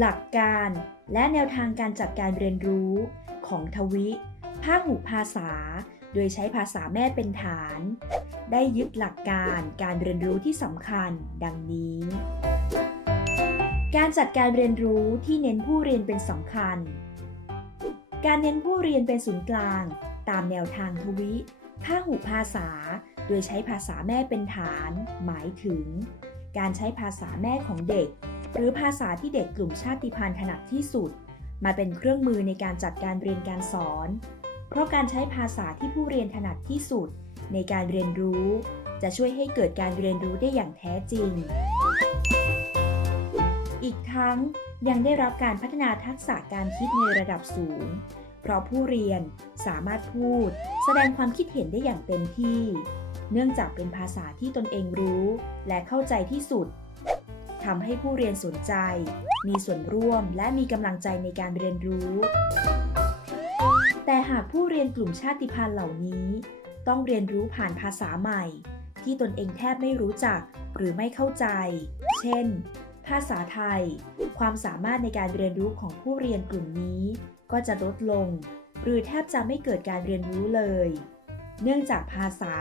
หลักการและแนวทางการจัดการเรียนรู้ของทวิภาคหุภาษา โดยใช้ภาษาแม่เป็นฐาน ได้ยึดหลักการการเรียนรู้ที่สำคัญ ดังนี้ การจัดการเรียนรู้ที่เน้นผู้เรียนเป็นสำคัญ การเน้นผู้เรียนเป็นศูนย์กลาง ตามแนวทางทวิภาคหุภาษา โดยใช้ภาษาแม่เป็นฐาน หมายถึง การใช้ภาษาแม่ของเด็ก หรือภาษาที่เด็กกลุ่มชาติพันธุ์ถนัดที่สุด มาเป็นเครื่องมือในการจัดการเรียนการสอน เพราะการใช้ภาษาที่ผู้เรียนถนัดที่สุด ในการเรียนรู้ จะช่วยให้เกิดการเรียนรู้ได้อย่างแท้จริง อีกทั้งยังได้รับการพัฒนาทักษะการคิดในระดับสูง เพราะผู้เรียนสามารถพูด แสดงความคิดเห็นได้อย่างเต็มที่ เนื่องจากเป็นภาษาที่ตนเองรู้ และเข้าใจที่สุด ทำให้ผู้เรียนสนใจ มีส่วนร่วมและมีกำลังใจในการเรียนรู้ แต่หากผู้เรียนกลุ่มชาติพันธุ์เหล่านี้ ต้องเรียนรู้ผ่านภาษาใหม่ ที่ตนเองแทบไม่รู้จักหรือไม่เข้าใจ เช่น ภาษาไทย ความสามารถในการเรียนรู้ของผู้เรียนกลุ่มนี้ ก็จะลดลง หรือแทบจะไม่เกิดการเรียนรู้เลย เนื่องจากภาษา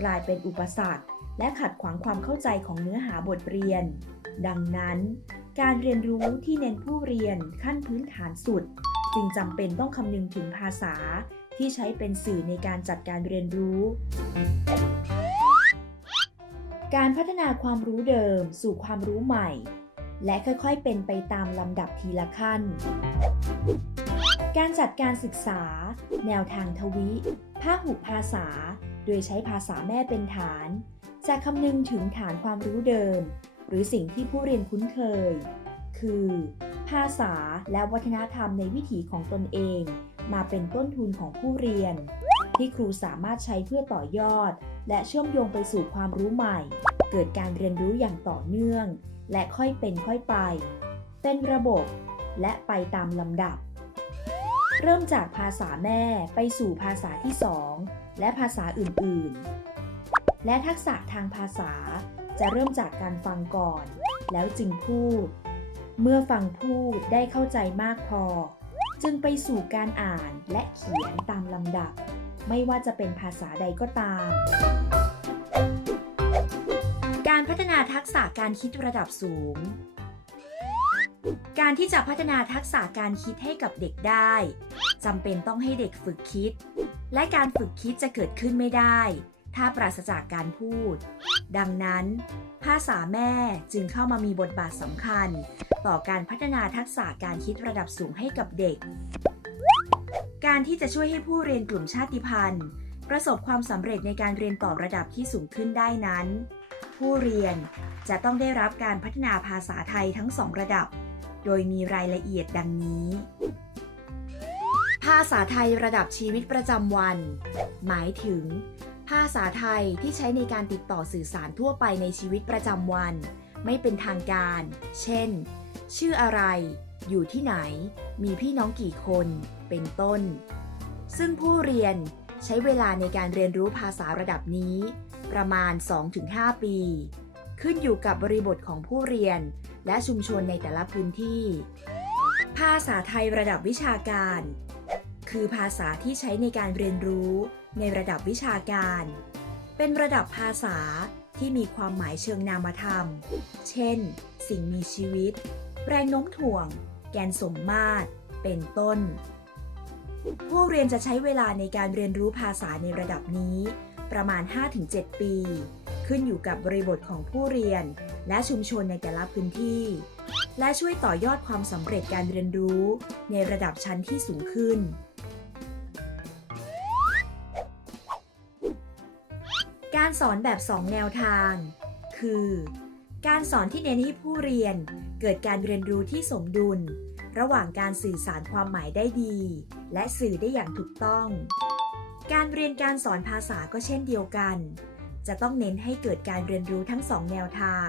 กลายเป็นอุปสรรค และขัดขวางความเข้าใจของเนื้อหาบทเรียน ดังนั้น การเรียนรู้ที่เน้นผู้เรียนขั้นพื้นฐานสุด จึงจำเป็นต้องคำนึงถึงภาษาที่ใช้เป็นสื่อในการจัดการเรียนรู้ การพัฒนาความรู้เดิมสู่ความรู้ใหม่ และค่อยๆเป็นไปตามลำดับทีละขั้น การจัดการศึกษา แนวทางทวิภาหุภาษา โดยใช้ภาษาแม่เป็นฐาน จะคำนึงถึงฐานความรู้เดิม หรือสิ่งที่ผู้เรียนคุ้นเคย คือ ภาษาและวัฒนธรรมในวิถีของตนเอง มาเป็นต้นทุนของผู้เรียน ที่ครูสามารถใช้เพื่อต่อยอด และเชื่อมโยงไปสู่ความรู้ใหม่ เกิดการเรียนรู้อย่างต่อเนื่อง และค่อยเป็นค่อยไป เป็นระบบ และไปตามลำดับ เริ่มจากภาษาแม่ไปสู่ภาษาที่สองและภาษาอื่นๆ และทักษะทางภาษาจะเริ่มจากการฟังก่อน แล้วจึงพูด เมื่อฟังพูดได้เข้าใจมากพอ จึงไปสู่การอ่านและเขียนตามลำดับ ไม่ว่าจะเป็นภาษาใดก็ตาม การพัฒนาทักษะการคิดระดับสูง การที่จะพัฒนาทักษะการคิดให้กับเด็กได้จำเป็นต้องให้เด็กฝึกคิด และการฝึกคิดจะเกิดขึ้นไม่ได้ ถ้าปราศจากการพูด ดังนั้น ภาษาแม่จึงเข้ามามีบทบาทสำคัญ ต่อการพัฒนาทักษะการคิดระดับสูงให้กับเด็ก การที่จะช่วยให้ผู้เรียนกลุ่มชาติพันธุ์ ประสบความสำเร็จในการเรียนต่อระดับที่สูงขึ้นได้นั้น ผู้เรียนจะต้องได้รับการพัฒนาภาษาไทยทั้งสองระดับ โดยมีรายละเอียดดังนี้ภาษาไทยระดับชีวิตประจำวัน หมายถึง ภาษาไทยที่ใช้ในการติดต่อสื่อสารทั่วไปในชีวิตประจำวัน ไม่เป็นทางการ เช่น ชื่ออะไร อยู่ที่ไหน มีพี่น้องกี่คน เป็นต้น ซึ่งผู้เรียนใช้เวลาในการเรียนรู้ภาษาระดับนี้ ประมาณ 2-5 ปี ขึ้นอยู่กับบริบทของผู้เรียน และชุมชนในแต่ละพื้นที่ ภาษาไทยระดับวิชาการ คือภาษาที่ใช้ในการเรียนรู้ในระดับวิชาการ เป็นระดับภาษาที่มีความหมายเชิงนามธรรม เช่น สิ่งมีชีวิต แรงโน้มถ่วง แกนสมมาตร เป็นต้น ผู้เรียนจะใช้เวลาในการเรียนรู้ภาษาในระดับนี้ ประมาณ 5-7 ปี ขึ้นอยู่กับบริบทของผู้เรียน และชุมชนในแต่ละพื้นที่และช่วยต่อยอดความสำเร็จการเรียนรู้ในระดับชั้นที่สูงขึ้น การสอนแบบ 2 แนวทาง คือ การสอนที่เน้นให้ผู้เรียน เกิดการเรียนรู้ที่สมดุล ระหว่างการสื่อสารความหมายได้ดี และสื่อได้อย่างถูกต้อง การเรียนการสอนภาษาก็เช่นเดียวกัน จะต้องเน้นให้เกิดการเรียนรู้ทั้งสองแนวทาง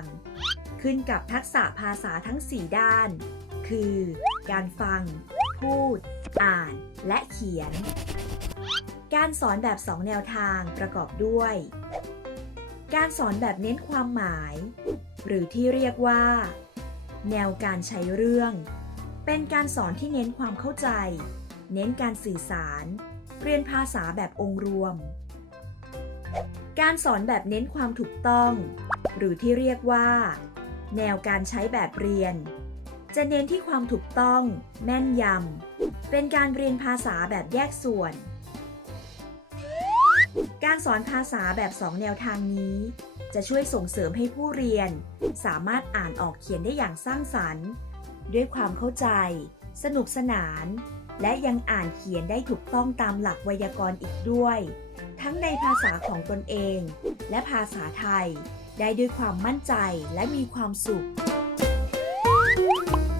ขึ้นกับทักษะภาษาทั้ง 4 ด้าน คือ การฟัง พูด อ่าน และเขียน การสอนแบบ 2 แนวทางประกอบด้วย การสอนแบบเน้นความหมาย หรือที่เรียกว่า แนวการใช้เรื่อง เป็นการสอนที่เน้นความเข้าใจ เน้นการสื่อสาร เรียนภาษาแบบองค์รวม การสอนแบบเน้นความถูกต้อง หรือที่เรียกว่า แนวการใช้แบบเรียน จะเน้นที่ความถูกต้อง แม่นยำ เป็นการเรียนภาษาแบบแยกส่วน การสอนภาษาแบบสองแนวทางนี้ จะช่วยส่งเสริมให้ผู้เรียน สามารถอ่านออกเขียนได้อย่างสร้างสรรค์ ด้วยความเข้าใจ สนุกสนาน และยังอ่านเขียนได้ถูกต้องตามหลักไวยากรณ์อีกด้วย ทั้งในภาษาของตนเอง และภาษาไทย ได้ด้วยความมั่นใจและมีความสุข Thank you.